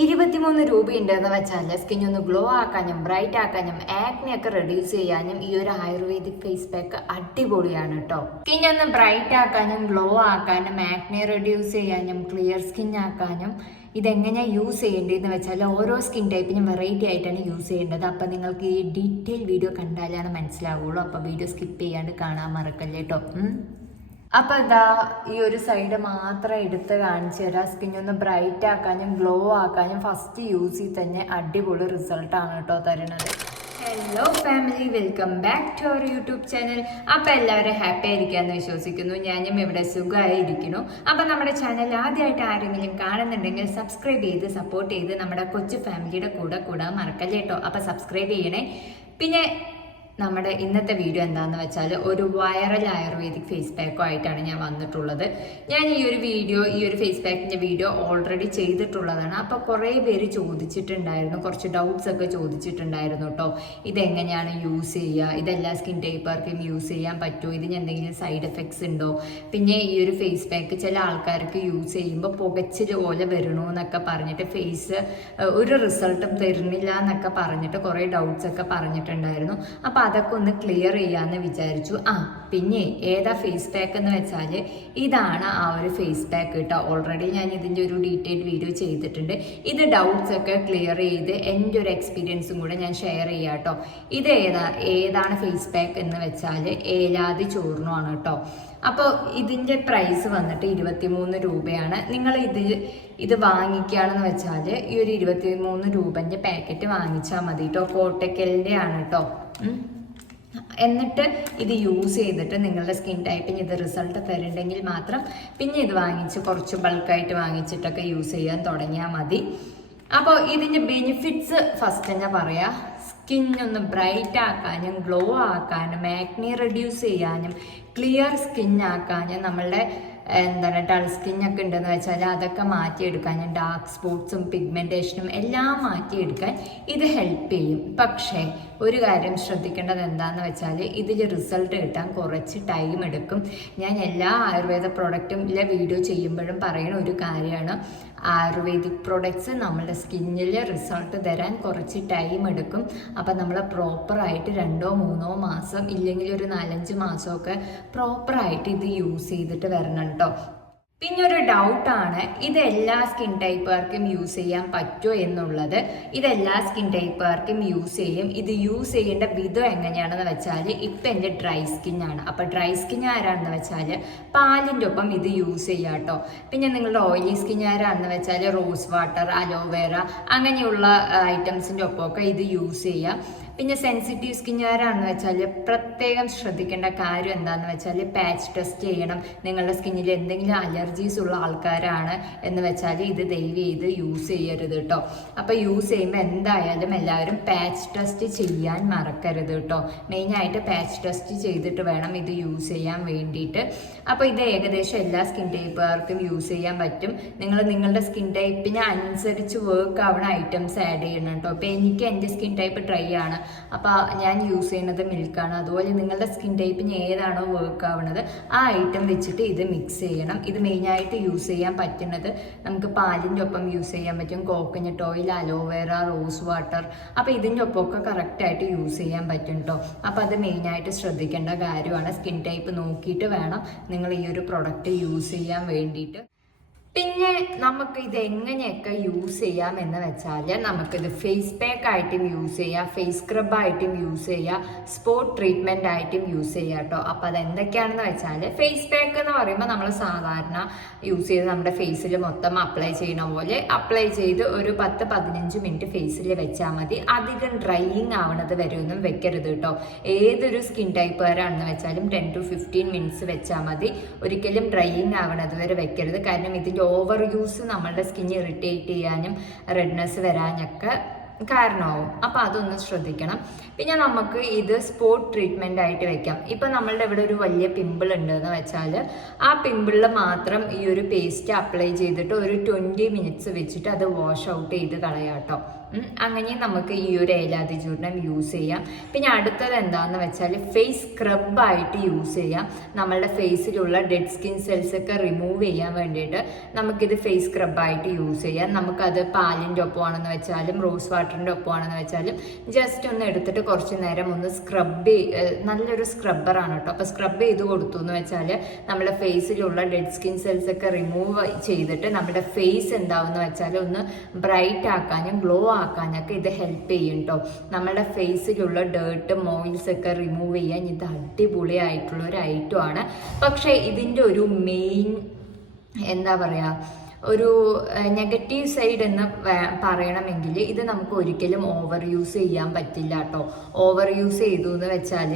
23 രൂപയുണ്ടെന്ന് വെച്ചാൽ സ്കിൻ ഒന്ന് ഗ്ലോ ആക്കാനും ബ്രൈറ്റ് ആക്കാനും ആക്നെ ഒക്കെ റെഡ്യൂസ് ചെയ്യാനും ഈ ഒരു ആയുർവേദിക് ഫേസ് പാക്ക് അടിപൊളിയാണ് കേട്ടോ. സ്കിൻ ഒന്ന് ബ്രൈറ്റ് ആക്കാനും ഗ്ലോ ആക്കാനും ആക്നെ റെഡ്യൂസ് ചെയ്യാനും ക്ലിയർ സ്കിൻ ആക്കാനും ഇതെങ്ങനെയാണ് യൂസ് ചെയ്യേണ്ടതെന്ന് വെച്ചാൽ ഓരോ സ്കിൻ ടൈപ്പിനും വെറൈറ്റി ആയിട്ടാണ് യൂസ് ചെയ്യേണ്ടത്. അപ്പം നിങ്ങൾക്ക് ഈ ഡീറ്റെയിൽ വീഡിയോ കണ്ടാലാണ് മനസ്സിലാവുള്ളൂ. അപ്പോൾ വീഡിയോ സ്കിപ്പ് ചെയ്യാണ്ട് കാണാൻ മറക്കല്ലേ കേട്ടോ. അപ്പോൾ ഇതാ ഈ ഒരു സൈഡ് മാത്രം എടുത്ത് കാണിച്ചു തരാം. സ്കിൻ ഒന്ന് ബ്രൈറ്റ് ആക്കാനും ഗ്ലോ ആക്കാനും ഫസ്റ്റ് യൂസിൽ തന്നെ അടിപൊളി റിസൾട്ടാണ് കേട്ടോ തരുന്നത്. Hello family, welcome back to our YouTube channel. അപ്പോൾ എല്ലാവരും ഹാപ്പി ആയിരിക്കാമെന്ന് വിശ്വസിക്കുന്നു. ഞാനും ഇവിടെ സുഖമായിരിക്കുന്നു. അപ്പം നമ്മുടെ ചാനൽ ആദ്യമായിട്ട് ആരെങ്കിലും കാണുന്നുണ്ടെങ്കിൽ സബ്സ്ക്രൈബ് ചെയ്ത് സപ്പോർട്ട് ചെയ്ത് നമ്മുടെ കൊച്ചു ഫാമിലിയുടെ കൂടെ കൂടാൻ മറക്കല്ലേ കേട്ടോ. അപ്പോൾ സബ്സ്ക്രൈബ് ചെയ്യണേ. പിന്നെ നമ്മുടെ ഇന്നത്തെ വീഡിയോ എന്താണെന്ന് വെച്ചാൽ ഒരു വൈറൽ ആയുർവേദിക് ഫേസ് പാക്കോ ആയിട്ടാണ് ഞാൻ വന്നിട്ടുള്ളത്. ഞാൻ ഈ ഒരു ഫേസ് പാക്കിൻ്റെ വീഡിയോ ഓൾറെഡി ചെയ്തിട്ടുള്ളതാണ്. അപ്പോൾ കുറേ പേര് ചോദിച്ചിട്ടുണ്ടായിരുന്നു, കുറച്ച് ഡൗട്ട്സ് ഒക്കെ ചോദിച്ചിട്ടുണ്ടായിരുന്നു കേട്ടോ. ഇതെങ്ങനെയാണ് യൂസ് ചെയ്യുക, ഇതെല്ലാ സ്കിൻ ടൈപ്പർക്കും യൂസ് ചെയ്യാൻ പറ്റുമോ, ഇതിന് എന്തെങ്കിലും സൈഡ് എഫക്ട്സ് ഉണ്ടോ, പിന്നെ ഈ ഒരു ഫേസ് പാക്ക് ചില ആൾക്കാർക്ക് യൂസ് ചെയ്യുമ്പോൾ പുകച്ചിൽ പോലെ വരണമെന്നൊക്കെ പറഞ്ഞിട്ട് ഫേസ് ഒരു റിസൾട്ടും തരുന്നില്ല എന്നൊക്കെ പറഞ്ഞിട്ട് കുറേ ഡൗട്ട്സ് ഒക്കെ പറഞ്ഞിട്ടുണ്ടായിരുന്നു. അപ്പോൾ അതൊക്കെ ഒന്ന് ക്ലിയർ ചെയ്യാമെന്ന് വിചാരിച്ചു. പിന്നെ ഏതാ ഫേസ് പാക്ക് എന്ന് വെച്ചാൽ ഇതാണ് ആ ഒരു ഫേസ് പാക്ക് കേട്ടോ. ഓൾറെഡി ഞാൻ ഇതിൻ്റെ ഒരു ഡീറ്റെയിൽ വീഡിയോ ചെയ്തിട്ടുണ്ട്. ഇത് ഡൗട്ട്സ് ഒക്കെ ക്ലിയർ ചെയ്ത് എൻ്റെ ഒരു എക്സ്പീരിയൻസും കൂടെ ഞാൻ ഷെയർ ചെയ്യാം കേട്ടോ. ഇത് ഏതാണ് ഫേസ് പാക്ക് എന്ന് വെച്ചാൽ ഏലാതി ചൂർണ്ണമാണ് കേട്ടോ. അപ്പോൾ ഇതിൻ്റെ പ്രൈസ് വന്നിട്ട് 23 രൂപയാണ്. നിങ്ങൾ ഇത് വാങ്ങിക്കുകയാണെന്ന് വെച്ചാൽ ഈ ഒരു 23 രൂപൻ്റെ പാക്കറ്റ് വാങ്ങിച്ചാൽ മതി കേട്ടോ. കോട്ടക്കലിൻ്റെ ആണ് കേട്ടോ. എന്നിട്ട് ഇത് യൂസ് ചെയ്തിട്ട് നിങ്ങളുടെ സ്കിൻ ടൈപ്പിന് ഇത് റിസൾട്ട് തരുന്നുണ്ടെങ്കിൽ മാത്രം പിന്നെ ഇത് വാങ്ങിച്ച് കുറച്ച് ബൾക്കായിട്ട് വാങ്ങിച്ചിട്ടൊക്കെ യൂസ് ചെയ്യാൻ തുടങ്ങിയാൽ മതി. അപ്പോൾ ഇതിൻ്റെ ബെനിഫിറ്റ്സ് ഫസ്റ്റ് തന്നെ പറയാം. സ്കിൻ ഒന്ന് ബ്രൈറ്റ് ആക്കാനും ഗ്ലോ ആക്കാനും ആക്നെ റെഡ്യൂസ് ചെയ്യാനും ക്ലിയർ സ്കിൻ ആക്കാനും നമ്മളുടെ ഡൾ സ്കിന്നൊക്കെ ഉണ്ടെന്ന് വെച്ചാൽ അതൊക്കെ മാറ്റിയെടുക്കാനും ഡാർക്ക് സ്പോട്ട്സും പിഗ്മെൻറ്റേഷനും എല്ലാം മാറ്റിയെടുക്കാൻ ഇത് ഹെൽപ്പ് ചെയ്യും. പക്ഷേ ഒരു കാര്യം ശ്രദ്ധിക്കേണ്ടത് എന്താണെന്ന് വെച്ചാൽ ഇതിൽ റിസൾട്ട് കിട്ടാൻ കുറച്ച് ടൈം എടുക്കും. ഞാൻ എല്ലാ ആയുർവേദ പ്രോഡക്റ്റും വീഡിയോ ചെയ്യുമ്പോഴും പറയുന്ന ഒരു കാര്യമാണ്, ആയുർവേദിക് പ്രോഡക്ട്സ് നമ്മുടെ സ്കിന്നിൽ റിസൾട്ട് തരാൻ കുറച്ച് ടൈം എടുക്കും. അപ്പം നമ്മൾ പ്രോപ്പറായിട്ട് 2-3 മാസം ഇല്ലെങ്കിൽ ഒരു 4-5 മാസമൊക്കെ പ്രോപ്പറായിട്ട് ഇത് യൂസ് ചെയ്തിട്ട് വരണം കേട്ടോ. പിന്നെ ഒരു ഡൗട്ടാണ്, ഇത് എല്ലാ സ്കിൻ ടൈപ്പുകാർക്കും യൂസ് ചെയ്യാൻ പറ്റുമോ എന്നുള്ളത്. ഇതെല്ലാ സ്കിൻ ടൈപ്പുകാർക്കും യൂസ് ചെയ്യും. ഇത് യൂസ് ചെയ്യേണ്ട വിധം എങ്ങനെയാണെന്ന് വെച്ചാൽ ഇപ്പം എൻ്റെ ഡ്രൈ സ്കിന്നാണ്. അപ്പോൾ ഡ്രൈ സ്കിൻ ആരാണെന്ന് വെച്ചാൽ പാലിൻ്റെ ഒപ്പം ഇത് യൂസ് ചെയ്യാം കേട്ടോ. പിന്നെ നിങ്ങളുടെ ഓയിലി സ്കിൻ ആരാണെന്ന് വെച്ചാൽ റോസ് വാട്ടർ, അലോവേറ അങ്ങനെയുള്ള ഐറ്റംസിൻ്റെ ഒപ്പമൊക്കെ ഇത് യൂസ് ചെയ്യാം. പിന്നെ സെൻസിറ്റീവ് സ്കിന്നുകാരാണെന്ന് വെച്ചാൽ പ്രത്യേകം ശ്രദ്ധിക്കേണ്ട കാര്യം എന്താണെന്ന് വെച്ചാൽ പാച്ച് ടെസ്റ്റ് ചെയ്യണം. നിങ്ങളുടെ സ്കിന്നിൽ എന്തെങ്കിലും അലർജീസ് ഉള്ള ആൾക്കാരാണ് എന്ന് വെച്ചാൽ ഇത് ദയവ് ചെയ്ത് യൂസ് ചെയ്യരുത് കേട്ടോ. അപ്പോൾ യൂസ് ചെയ്യുമ്പോൾ എന്തായാലും എല്ലാവരും പാച്ച് ടെസ്റ്റ് ചെയ്യാൻ മറക്കരുത് കേട്ടോ. മെയിനായിട്ട് പാച്ച് ടെസ്റ്റ് ചെയ്തിട്ട് വേണം ഇത് യൂസ് ചെയ്യാൻ വേണ്ടിയിട്ട്. അപ്പോൾ ഇത് ഏകദേശം എല്ലാ സ്കിൻ ടൈപ്പുകാർക്കും യൂസ് ചെയ്യാൻ പറ്റും. നിങ്ങളുടെ സ്കിൻ ടൈപ്പിന് അനുസരിച്ച് വർക്ക് ആവുന്ന ഐറ്റംസ് ആഡ് ചെയ്യണം കേട്ടോ. അപ്പോൾ എനിക്ക് എൻ്റെ സ്കിൻ ടൈപ്പ് ഡ്രൈ ആണ്, അപ്പോൾ ഞാൻ യൂസ് ചെയ്യുന്നത് മിൽക്കാണ്. അതുപോലെ നിങ്ങളുടെ സ്കിൻ ടൈപ്പിന് ഏതാണോ വർക്ക് ആവുന്നത് ആ ഐറ്റം വെച്ചിട്ട് ഇത് മിക്സ് ചെയ്യണം. ഇത് മെയിനായിട്ട് യൂസ് ചെയ്യാൻ പറ്റുന്നത് നമുക്ക് പാലിൻ്റെ ഒപ്പം യൂസ് ചെയ്യാൻ പറ്റും, coconut oil, aloe vera, rose water. അപ്പോൾ ഇതിൻ്റെ ഒപ്പമൊക്കെ കറക്റ്റായിട്ട് യൂസ് ചെയ്യാൻ പറ്റും കേട്ടോ. അപ്പോൾ അത് മെയിനായിട്ട് ശ്രദ്ധിക്കേണ്ട കാര്യമാണ്. സ്കിൻ ടൈപ്പ് നോക്കിയിട്ട് വേണം നിങ്ങൾ ഈ ഒരു പ്രൊഡക്റ്റ് യൂസ് ചെയ്യാൻ വേണ്ടിയിട്ട്. പിന്നെ നമുക്ക് ഇത് എങ്ങനെയൊക്കെ യൂസ് ചെയ്യാം എന്ന് വെച്ചാൽ നമുക്കിത് ഫേസ് പാക്ക് ആയിട്ടും യൂസ് ചെയ്യാം, ഫേസ് സ്ക്രബ് ആയിട്ടും യൂസ് ചെയ്യാം, സ്പോട്ട് ട്രീറ്റ്മെൻ്റ് ആയിട്ടും യൂസ് ചെയ്യാം കേട്ടോ. അപ്പോൾ അതെന്തൊക്കെയാണെന്ന് വെച്ചാൽ ഫേസ് പാക്ക് എന്ന് പറയുമ്പോൾ നമ്മൾ സാധാരണ യൂസ് ചെയ്ത് നമ്മുടെ ഫേസിൽ മൊത്തം അപ്ലൈ ചെയ്യണ പോലെ അപ്ലൈ ചെയ്ത് ഒരു 10-15 മിനിറ്റ് ഫേസിൽ വെച്ചാൽ മതി. അധികം ഡ്രൈയിങ് ആവണത് വരെ ഒന്നും വെക്കരുത് കേട്ടോ. ഏതൊരു സ്കിൻ ടൈപ്പുകാരാണെന്ന് വെച്ചാലും 10-15 മിനിറ്റ്സ് വെച്ചാൽ മതി. ഒരിക്കലും ഡ്രൈയിങ് ആവണത് വരെ വെക്കരുത്. കാരണം ഇതിൻ്റെ ഓവർ യൂസ് നമ്മളുടെ സ്കിൻ ഇറിറ്റേറ്റ് ചെയ്യാനും റെഡ്നെസ് വരാനൊക്കെ കാരണമാവും. അപ്പം അതൊന്ന് ശ്രദ്ധിക്കണം. പിന്നെ നമുക്ക് ഇത് സ്പോട്ട് ട്രീറ്റ്മെൻ്റ് ആയിട്ട് വെക്കാം. ഇപ്പം നമ്മളുടെ ഇവിടെ ഒരു വലിയ പിമ്പിൾ ഉണ്ടെന്ന് വെച്ചാൽ ആ പിമ്പിളിൽ മാത്രം ഈ ഒരു പേസ്റ്റ് അപ്ലൈ ചെയ്തിട്ട് ഒരു 20 മിനിറ്റ്സ് വെച്ചിട്ട് അത് വാഷ് ഔട്ട് ചെയ്ത് കളയാം കേട്ടോ. അങ്ങനെ നമുക്ക് ഈ ഒരു ഏലാതി ചൂർണം യൂസ് ചെയ്യാം. പിന്നെ അടുത്തത് എന്താണെന്ന് വെച്ചാൽ ഫേസ് സ്ക്രബായിട്ട് യൂസ് ചെയ്യാം. നമ്മളുടെ ഫേസിലുള്ള ഡെഡ് സ്കിൻ സെൽസ് ഒക്കെ റിമൂവ് ചെയ്യാൻ വേണ്ടിയിട്ട് നമുക്കിത് ഫേസ് സ്ക്രബായിട്ട് യൂസ് ചെയ്യാം. നമുക്കത് പാലിൻ്റെ ഒപ്പമാണെന്ന് വെച്ചാലും റോസ് വാട്ടറിൻ്റെ ഒപ്പമാണെന്ന് വെച്ചാലും ജസ്റ്റ് ഒന്ന് എടുത്തിട്ട് കുറച്ച് നേരം ഒന്ന് സ്ക്രബ് നല്ലൊരു സ്ക്രബ്ബറാണ് കേട്ടോ. അപ്പോൾ സ്ക്രബ് ചെയ്ത് കൊടുത്തു എന്ന് വെച്ചാൽ നമ്മുടെ ഫേസിലുള്ള ഡെഡ് സ്കിൻ സെൽസ് ഒക്കെ റിമൂവ് ചെയ്തിട്ട് നമ്മുടെ ഫേസ് എന്താവുന്ന വെച്ചാൽ ഒന്ന് ബ്രൈറ്റ് ആക്കാനും ഗ്ലോ ആക്കാനൊക്കെ ഇത് ഹെൽപ്പ് ചെയ്യും കേട്ടോ. നമ്മുടെ ഫേസിലുള്ള ഡേർട്ട് മോയിൽസ് ഒക്കെ റിമൂവ് ചെയ്യാൻ ഇത് അടിപൊളിയായിട്ടുള്ള ഒരു ഐറ്റം ആണ്. പക്ഷേ ഇതിൻ്റെ ഒരു മെയിൻ എന്താ പറയുക, ഒരു നെഗറ്റീവ് സൈഡ് എന്ന് പറയണമെങ്കിൽ ഇത് നമുക്ക് ഒരിക്കലും ഓവർ യൂസ് ചെയ്യാൻ പറ്റില്ല കേട്ടോ. ഓവർ യൂസ് ചെയ്തു എന്ന് വെച്ചാൽ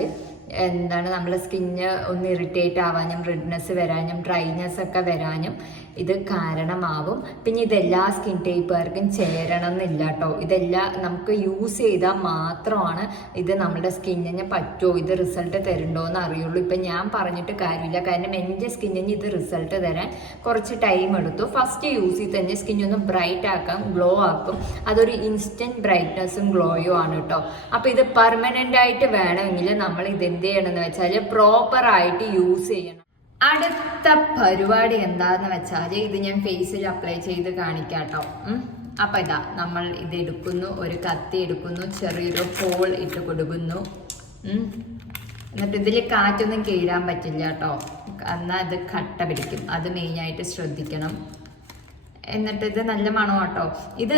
എന്താണ്, നമ്മളെ സ്കിന്ന് ഒന്ന് ഇറിറ്റേറ്റ് ആവാനും റെഡ്നെസ് വരാനും ഡ്രൈനെസ് ഒക്കെ വരാനും ഇത് കാരണമാവും. പിന്നെ ഇതെല്ലാ സ്കിൻ ടൈപ്പുകാർക്കും ചേരണം എന്നില്ല കേട്ടോ. ഇതെല്ലാം നമുക്ക് യൂസ് ചെയ്താൽ മാത്രമാണ് ഇത് നമ്മുടെ സ്കിന്നിന് പറ്റുമോ, ഇത് റിസൾട്ട് തരുന്നുണ്ടോ എന്ന് അറിയുള്ളൂ. ഇപ്പം ഞാൻ പറഞ്ഞിട്ട് കാര്യമില്ല, കാരണം എൻ്റെ സ്കിന്നിന് ഇത് റിസൾട്ട് തരാൻ കുറച്ച് ടൈം എടുത്തു. ഫസ്റ്റ് യൂസ് ചെയ്ത് തന്നെ സ്കിന്നൊന്ന് ബ്രൈറ്റ് ആക്കാം, ഗ്ലോ ആക്കും. അതൊരു ഇൻസ്റ്റൻറ്റ് ബ്രൈറ്റ്നെസ്സും ഗ്ലോയും ആണ് കേട്ടോ. അപ്പോൾ ഇത് പെർമനൻ്റ് ആയിട്ട് വേണമെങ്കിൽ നമ്മൾ ഇത് എന്ത് ചെയ്യണമെന്ന് വെച്ചാൽ പ്രോപ്പറായിട്ട് യൂസ് ചെയ്യണം. അടുത്ത പരിപാടി എന്താന്ന് വെച്ചാൽ ഇത് ഞാൻ ഫേസിൽ അപ്ലൈ ചെയ്ത് കാണിക്കാം കേട്ടോ. അപ്പം ഇതാ നമ്മൾ ഇത് എടുക്കുന്നു, ഒരു കത്തി എടുക്കുന്നു, ചെറിയൊരു ഹോൾ ഇട്ട് കൊടുക്കുന്നു. എന്നിട്ട് ഇതിൽ കാറ്റൊന്നും കീഴാൻ പറ്റില്ല കേട്ടോ, എന്നാൽ ഇത് കട്ട പിടിക്കും. അത് മെയിനായിട്ട് ശ്രദ്ധിക്കണം. എന്നിട്ട് ഇത് നല്ല മണം കേട്ടോ. ഇത്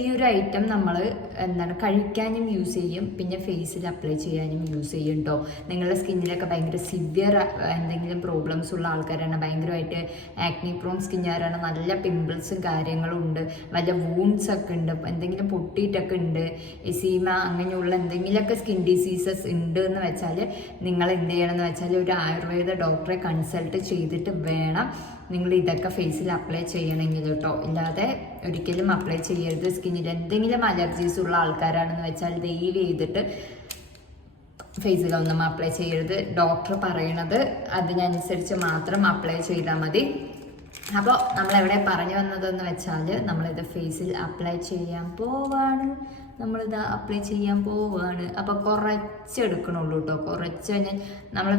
ഈ ഒരു ഐറ്റം നമ്മൾ എന്താണ് കഴിക്കാനും യൂസ് ചെയ്യും, പിന്നെ ഫേസിൽ അപ്ലൈ ചെയ്യാനും യൂസ് ചെയ്യും കേട്ടോ. നിങ്ങളുടെ സ്കിന്നിലൊക്കെ ഭയങ്കര സിവിയർ എന്തെങ്കിലും പ്രോബ്ലംസ് ഉള്ള ആൾക്കാരാണ്, ഭയങ്കരമായിട്ട് ആക്നി പ്രോൺ സ്കിന്നുകാരാണ്, നല്ല പിമ്പിൾസും കാര്യങ്ങളും ഉണ്ട്, വല്ല വൂൺസ് ഒക്കെ ഉണ്ട്, എന്തെങ്കിലും പൊട്ടിയിട്ടൊക്കെ ഉണ്ട്, എസീമ അങ്ങനെയുള്ള എന്തെങ്കിലുമൊക്കെ സ്കിൻ ഡിസീസസ് ഉണ്ട് എന്ന് വെച്ചാൽ നിങ്ങൾ എന്ത് ചെയ്യണമെന്ന് വെച്ചാൽ ഒരു ആയുർവേദ ഡോക്ടറെ കൺസൾട്ട് ചെയ്തിട്ട് വേണം നിങ്ങൾ ഇതൊക്കെ ഫേസിൽ അപ്ലൈ ചെയ്യണമെങ്കിൽ കേട്ടോ. ഇല്ലാതെ ഒരിക്കലും അപ്ലൈ ചെയ്യരുത്. സ്കിന്നിൽ എന്തെങ്കിലും അലർജീസ് ഉള്ള ആൾക്കാരാണെന്ന് വെച്ചാൽ ദയവ് ചെയ്തിട്ട് ഫേസിലൊന്നും അപ്ലൈ ചെയ്യരുത്. ഡോക്ടർ പറയണത് അതിനനുസരിച്ച് മാത്രം അപ്ലൈ ചെയ്താൽ മതി. അപ്പോൾ നമ്മളെവിടെ പറഞ്ഞു വന്നതെന്ന് വെച്ചാൽ നമ്മളിത് ഫേസിൽ അപ്ലൈ ചെയ്യാൻ പോവാണ്. നമ്മളിത് അപ്ലൈ ചെയ്യാൻ പോവാണ്. അപ്പോൾ കുറച്ചെടുക്കണുള്ളൂ കേട്ടോ. കുറച്ച് നമ്മൾ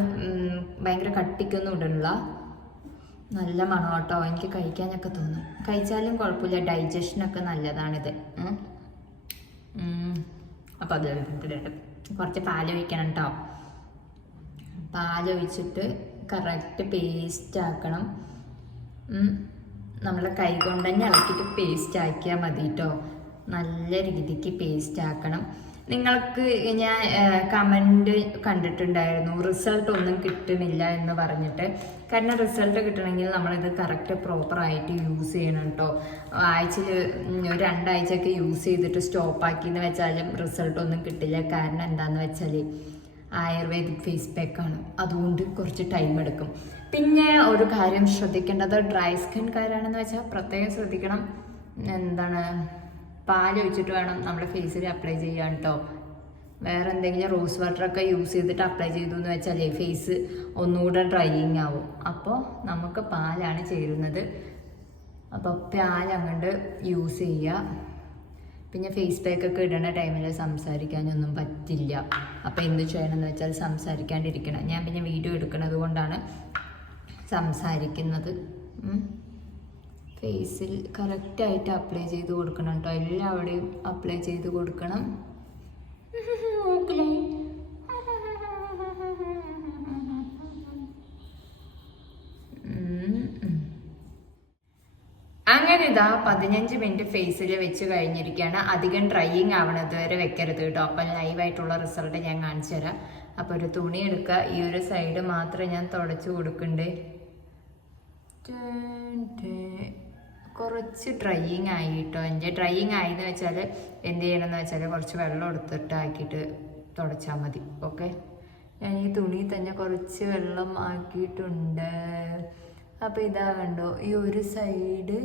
ഭയങ്കര കട്ടിക്കൊന്നും ഇടണില്ല. നല്ല മണം കേട്ടോ, എനിക്ക് കഴിക്കാനൊക്കെ തോന്നും. കഴിച്ചാലും കുഴപ്പമില്ല, ഡൈജഷനൊക്കെ നല്ലതാണിത്. അപ്പോൾ അത് കുറച്ച് പാലൊഴിക്കണം കേട്ടോ. പാലൊഴിച്ചിട്ട് കറക്റ്റ് പേസ്റ്റ് ആക്കണം. നമ്മളെ കൈ കൊണ്ട് തന്നെ ഇളക്കിയിട്ട് പേസ്റ്റ് ആക്കിയാൽ മതി കേട്ടോ. നല്ല രീതിക്ക് പേസ്റ്റ് ആക്കണം. നിങ്ങൾക്ക് ഞാൻ കമൻറ്റ് കണ്ടിട്ടുണ്ടായിരുന്നു റിസൾട്ട് ഒന്നും കിട്ടുന്നില്ല എന്ന് പറഞ്ഞിട്ട്. കാരണം റിസൾട്ട് കിട്ടണമെങ്കിൽ നമ്മളിത് കറക്റ്റ് പ്രോപ്പറായിട്ട് യൂസ് ചെയ്യണം കേട്ടോ. ആഴ്ചയിൽ 2 ആഴ്ചയൊക്കെ യൂസ് ചെയ്തിട്ട് സ്റ്റോപ്പാക്കിയെന്ന് വെച്ചാലും റിസൾട്ട് ഒന്നും കിട്ടില്ല. കാരണം എന്താണെന്ന് വെച്ചാൽ ആയുർവേദിക് ഫേസ് പാക്കാണ്, അതുകൊണ്ട് കുറച്ച് ടൈം എടുക്കും. പിന്നെ ഒരു കാര്യം ശ്രദ്ധിക്കേണ്ടത്, ഡ്രൈ സ്കിൻകാരാണെന്ന് വെച്ചാൽ പ്രത്യേകം ശ്രദ്ധിക്കണം. എന്താണ്, പാലൊഴിച്ചിട്ട് വേണം നമ്മുടെ ഫേസിൽ അപ്ലൈ ചെയ്യാൻ കേട്ടോ. വേറെ എന്തെങ്കിലും റോസ് വാട്ടറൊക്കെ യൂസ് ചെയ്തിട്ട് അപ്ലൈ ചെയ്തു എന്ന് വെച്ചാൽ ഫേസ് ഒന്നുകൂടെ ഡ്രൈയിങ് ആവും. അപ്പോൾ നമുക്ക് പാലാണ് ചേരുന്നത്. അപ്പോൾ പാൽ അങ്ങോട്ട് യൂസ് ചെയ്യുക. പിന്നെ ഫേസ് പാക്കൊക്കെ ഇടുന്ന ടൈമിൽ സംസാരിക്കാനൊന്നും പറ്റില്ല. അപ്പോൾ എന്ത് ചെയ്യണമെന്ന് വെച്ചാൽ സംസാരിക്കാണ്ടിരിക്കണം. ഞാൻ പിന്നെ വീഡിയോ എടുക്കുന്നത് കൊണ്ടാണ് സംസാരിക്കുന്നത്. ഫേസിൽ കറക്റ്റായിട്ട് അപ്ലൈ ചെയ്ത് കൊടുക്കണം കേട്ടോ. എല്ലാവിടെയും അപ്ലൈ ചെയ്ത് കൊടുക്കണം. അങ്ങനെ ഇതാ 15 മിനിറ്റ് ഫേസിൽ വെച്ച് കഴിഞ്ഞിരിക്കുകയാണ്. അധികം ഡ്രൈയിങ് ആവണത് വരെ വെക്കരുത് കേട്ടോ. അപ്പം ലൈവായിട്ടുള്ള റിസൾട്ട് ഞാൻ കാണിച്ചു തരാം. അപ്പോൾ ഒരു തുണി എടുക്കുക, ഈ ഒരു സൈഡ് മാത്രം ഞാൻ തുടച്ചു കൊടുക്കണ്ടേ. കുറച്ച് ഡ്രൈയിങ് ആയി കേട്ടോ. എൻ്റെ ഡ്രൈയിങ് ആയിന്ന് വെച്ചാൽ എന്ത് ചെയ്യണമെന്ന് വെച്ചാൽ കുറച്ച് വെള്ളം എടുത്തിട്ട് ആക്കിയിട്ട് തുടച്ചാൽ മതി. ഓക്കെ, ഞാൻ ഈ തുണി തന്നെ കുറച്ച് വെള്ളം ആക്കിയിട്ടുണ്ട്. അപ്പോൾ ഇതാ കണ്ടോ, ഈ ഒരു സൈഡ്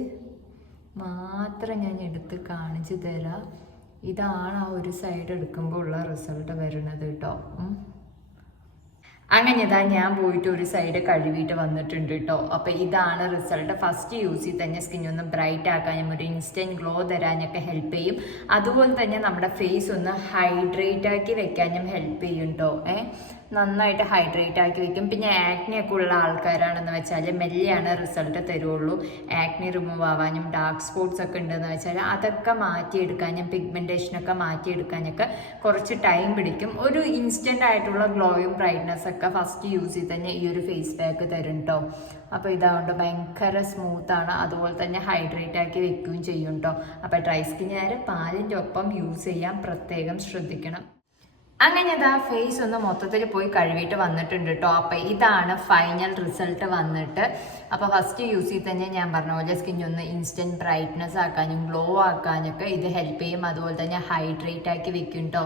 മാത്രം ഞാൻ എടുത്ത് കാണിച്ചു തരാം. ഇതാണ് ആ ഒരു സൈഡ് എടുക്കുമ്പോൾ ഉള്ള റിസൾട്ട് വരുന്നത് കേട്ടോ. അങ്ങനെ ഇതാ ഞാൻ പോയിട്ട് ഒരു സൈഡ് കഴുകിയിട്ട് വന്നിട്ടുണ്ട് കേട്ടോ. അപ്പോൾ ഇതാണ് റിസൾട്ട്. ഫസ്റ്റ് യൂസ് ചെയ്ത് തന്നെ സ്കിൻ ഒന്ന് ബ്രൈറ്റ് ആക്കാനും ഒരു ഇൻസ്റ്റൻറ്റ് ഗ്ലോ തരാനൊക്കെ ഹെൽപ്പ് ചെയ്യും. അതുപോലെ തന്നെ നമ്മുടെ ഫേസ് ഒന്ന് ഹൈഡ്രേറ്റ് ആക്കി വെക്കാനും ഹെൽപ്പ് ചെയ്യും കേട്ടോ. നന്നായിട്ട് ഹൈഡ്രേറ്റ് ആക്കി വെക്കും. പിന്നെ ആക്നി ഒക്കെ ഉള്ള ആൾക്കാരാണെന്ന് വെച്ചാൽ മെല്ലെയാണ് റിസൾട്ട് തരുള്ളൂ. ആക്നി റിമൂവ് ആവാനും ഡാർക്ക് സ്പോട്ട്സ് ഒക്കെ ഉണ്ടെന്ന് വെച്ചാൽ അതൊക്കെ മാറ്റിയെടുക്കാനും പിഗ്മെൻറ്റേഷനൊക്കെ മാറ്റിയെടുക്കാനൊക്കെ കുറച്ച് ടൈം പിടിക്കും. ഒരു ഇൻസ്റ്റൻ്റ് ആയിട്ടുള്ള ഗ്ലോയും ബ്രൈറ്റ്നസ് ഒക്കെ ഫസ്റ്റ് യൂസ് ചെയ്ത് തന്നെ ഈ ഒരു ഫേസ് പാക്ക് തരും കേട്ടോ. അപ്പോൾ ഇതാകൊണ്ട് ഭയങ്കര സ്മൂത്താണ്, അതുപോലെ തന്നെ ഹൈഡ്രേറ്റ് ആക്കി വെക്കുകയും ചെയ്യും കേട്ടോ. അപ്പോൾ ഡ്രൈ സ്കിന്നുകാർ പാലിൻ്റെ ഒപ്പം യൂസ് ചെയ്യാൻ പ്രത്യേകം ശ്രദ്ധിക്കണം. അങ്ങനെ ഇതാ ഫേസ് ഒന്ന് മൊത്തത്തിൽ പോയി കഴുകിയിട്ട് വന്നിട്ടുണ്ട് കേട്ടോ. അപ്പം ഇതാണ് ഫൈനൽ റിസൾട്ട് വന്നിട്ട്. അപ്പോൾ ഫസ്റ്റ് യൂസ് ചെയ്ത് തന്നെ ഞാൻ പറഞ്ഞ പോലെ സ്കിന്നൊന്ന് ഇൻസ്റ്റൻറ്റ് ബ്രൈറ്റ്നസ് ആക്കാനും ഗ്ലോ ആക്കാനൊക്കെ ഇത് ഹെൽപ്പ് ചെയ്യും. അതുപോലെ തന്നെ ഹൈഡ്രേറ്റ് ആക്കി വെക്കും കേട്ടോ.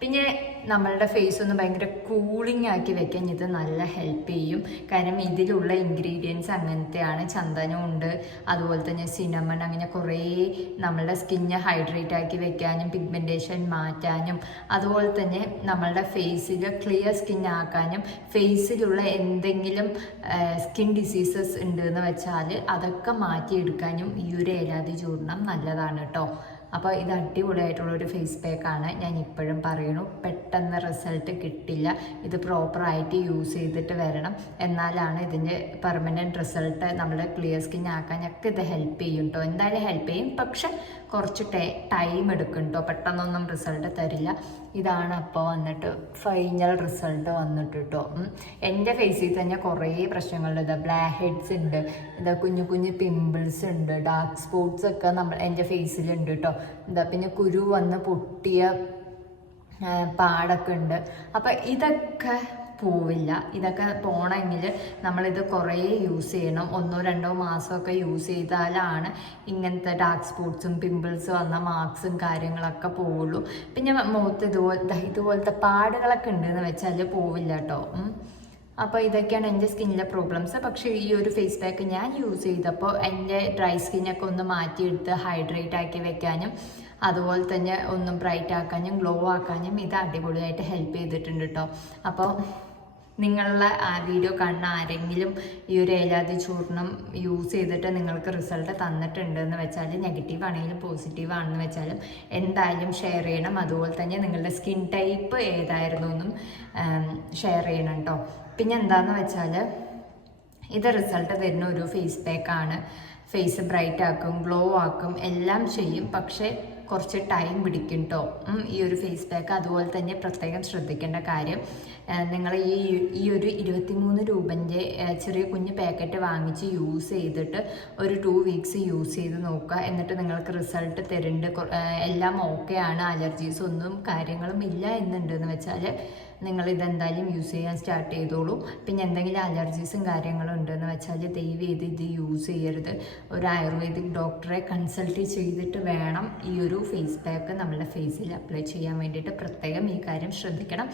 പിന്നെ നമ്മളുടെ ഫേസ് ഒന്ന് ഭയങ്കര കൂളിംഗ് ആക്കി വെക്കാൻ ഇത് നല്ല ഹെൽപ്പ് ചെയ്യും. കാരണം ഇതിലുള്ള ഇൻഗ്രീഡിയൻസ് അങ്ങനത്തെയാണ്. ചന്ദനം ഉണ്ട്, അതുപോലെ തന്നെ സിനമൺ, അങ്ങനെ കുറേ നമ്മളുടെ സ്കിന്ന് ഹൈഡ്രേറ്റ് ആക്കി വെക്കാനും പിഗ്മെൻറ്റേഷൻ മാറ്റാനും അതുപോലെ തന്നെ നമ്മളുടെ ഫേസിൽ ക്ലിയർ സ്കിൻ ആക്കാനും ഫേസിലുള്ള എന്തെങ്കിലും സ്കിൻ ഡിസീസസ് ഉണ്ടെന്ന് വെച്ചാൽ അതൊക്കെ മാറ്റിയെടുക്കാനും ഈ ഒരു ഏലാതി ചൂർണം നല്ലതാണ് കേട്ടോ. അപ്പോൾ ഇത് അടിപൊളിയായിട്ടുള്ളൊരു ഫേസ് പാക്കാണ്. ഞാൻ ഇപ്പോഴും പറയുന്നു, പെട്ടെന്ന് റിസൾട്ട് കിട്ടില്ല. ഇത് പ്രോപ്പറായിട്ട് യൂസ് ചെയ്തിട്ട് വരണം, എന്നാലാണ് ഇതിൻ്റെ പെർമനൻറ്റ് റിസൾട്ട് നമ്മുടെ ക്ലിയർ സ്കിൻ ആക്കാനൊക്കെ ഇത് ഹെൽപ്പ് ചെയ്യും കേട്ടോ. എന്തായാലും ഹെൽപ്പ് ചെയ്യും, പക്ഷെ കുറച്ച് ടൈം എടുക്കും കേട്ടോ. പെട്ടെന്നൊന്നും റിസൾട്ട് തരില്ല. ഇതാണ് അപ്പോൾ വന്നിട്ട് ഫൈനൽ റിസൾട്ട് വന്നിട്ട് കേട്ടോ. എൻ്റെ ഫേസിൽ തന്നെ കുറേ പ്രശ്നങ്ങളുണ്ട്. ഇതാ ബ്ലാക്ക് ഹെഡ്സ് ഉണ്ട്, ഇതാ കുഞ്ഞു കുഞ്ഞു പിമ്പിൾസ് ഉണ്ട്, ഡാർക്ക് സ്പോട്ട്സ് ഒക്കെ എൻ്റെ ഫേസിലുണ്ട് കേട്ടോ. എന്താ പിന്നെ കുരു വന്ന് പൊട്ടിയ പാടൊക്കെ ഉണ്ട്. അപ്പം ഇതൊക്കെ പോവില്ല. ഇതൊക്കെ പോകണമെങ്കിൽ നമ്മളിത് കുറേ യൂസ് ചെയ്യണം. 1-2 മാസമൊക്കെ യൂസ് ചെയ്താലാണ് ഇങ്ങനത്തെ ഡാർക്ക് സ്പോട്ട്സും പിമ്പിൾസ് വന്ന മാർക്സും കാര്യങ്ങളൊക്കെ പോവുള്ളൂ. പിന്നെ മുഖത്ത് ഇതുപോലത്തെ പാടുകളൊക്കെ ഉണ്ടെന്ന് വെച്ചാൽ പോവില്ല കേട്ടോ. അപ്പോൾ ഇതൊക്കെയാണ് എൻ്റെ സ്കിന്നിലെ പ്രോബ്ലംസ്. പക്ഷേ ഈ ഒരു ഫേസ് പാക്ക് ഞാൻ യൂസ് ചെയ്തപ്പോൾ എൻ്റെ ഡ്രൈ സ്കിന്നൊക്കെ ഒന്ന് മാറ്റിയെടുത്ത് ഹൈഡ്രേറ്റ് ആക്കി വെക്കാനും അതുപോലെ തന്നെ ഒന്ന് ബ്രൈറ്റ് ആക്കാനും ഗ്ലോ ആക്കാനും ഇത് അടിപൊളിയായിട്ട് ഹെൽപ്പ് ചെയ്തിട്ടുണ്ട് കേട്ടോ. അപ്പോൾ നിങ്ങളുടെ ആ വീഡിയോ കാണുന്ന ആരെങ്കിലും ഈ ഒരു ഏലാതി ചൂർണം യൂസ് ചെയ്തിട്ട് നിങ്ങൾക്ക് റിസൾട്ട് തന്നിട്ടുണ്ടെന്ന് വെച്ചാൽ, നെഗറ്റീവ് ആണെങ്കിലും പോസിറ്റീവ് ആണെന്ന് വെച്ചാലും എന്തായാലും ഷെയർ ചെയ്യണം. അതുപോലെ തന്നെ നിങ്ങളുടെ സ്കിൻ ടൈപ്പ് ഏതായിരുന്നു എന്നും ഷെയർ ചെയ്യണം കേട്ടോ. പിന്നെ എന്താണെന്ന് വെച്ചാൽ ഇത് റിസൾട്ട് തരുന്ന ഒരു ഫേസ് പാക്കാണ്. ഫേസ് ബ്രൈറ്റ് ആക്കും, ഗ്ലോ ആക്കും, എല്ലാം ചെയ്യും. പക്ഷേ കുറച്ച് ടൈം പിടിക്കും കേട്ടോ ഈ ഒരു ഫേസ് പാക്ക്. അതുപോലെ തന്നെ പ്രത്യേകം ശ്രദ്ധിക്കേണ്ട കാര്യം, നിങ്ങൾ ഈ ഒരു 23 രൂപൻ്റെ ചെറിയ കുഞ്ഞ് പാക്കറ്റ് വാങ്ങിച്ച് യൂസ് ചെയ്തിട്ട് ഒരു 2 വീക്സ് യൂസ് ചെയ്ത് നോക്കുക. എന്നിട്ട് നിങ്ങൾക്ക് റിസൾട്ട് തരുന്നുണ്ട്, എല്ലാം ഓക്കെ ആണ്, അലർജീസ് ഒന്നും കാര്യങ്ങളും ഇല്ല എന്നുണ്ടെന്ന് വെച്ചാൽ നിങ്ങൾ ഇതെന്തായാലും യൂസ് ചെയ്യാൻ സ്റ്റാർട്ട് ചെയ്തോളൂ. പിന്നെ എന്തെങ്കിലും അലർജീസും കാര്യങ്ങളും ഉണ്ടെന്ന് വെച്ചാൽ ദയവ് ചെയ്ത് ഇത് യൂസ് ചെയ്യരുത്. ഒരു ആയുർവേദിക് ഡോക്ടറെ കൺസൾട്ട് ചെയ്തിട്ട് വേണം ഈ ഒരു ഫേസ് പാക്ക് നമ്മുടെ ഫേസിൽ അപ്ലൈ ചെയ്യാൻ വേണ്ടിയിട്ട്. പ്രത്യേകം ഈ കാര്യം ശ്രദ്ധിക്കണം.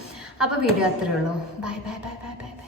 അപ്പോൾ വീഡിയോ അത്രയേ ഉള്ളൂ. Bye bye bye bye bye.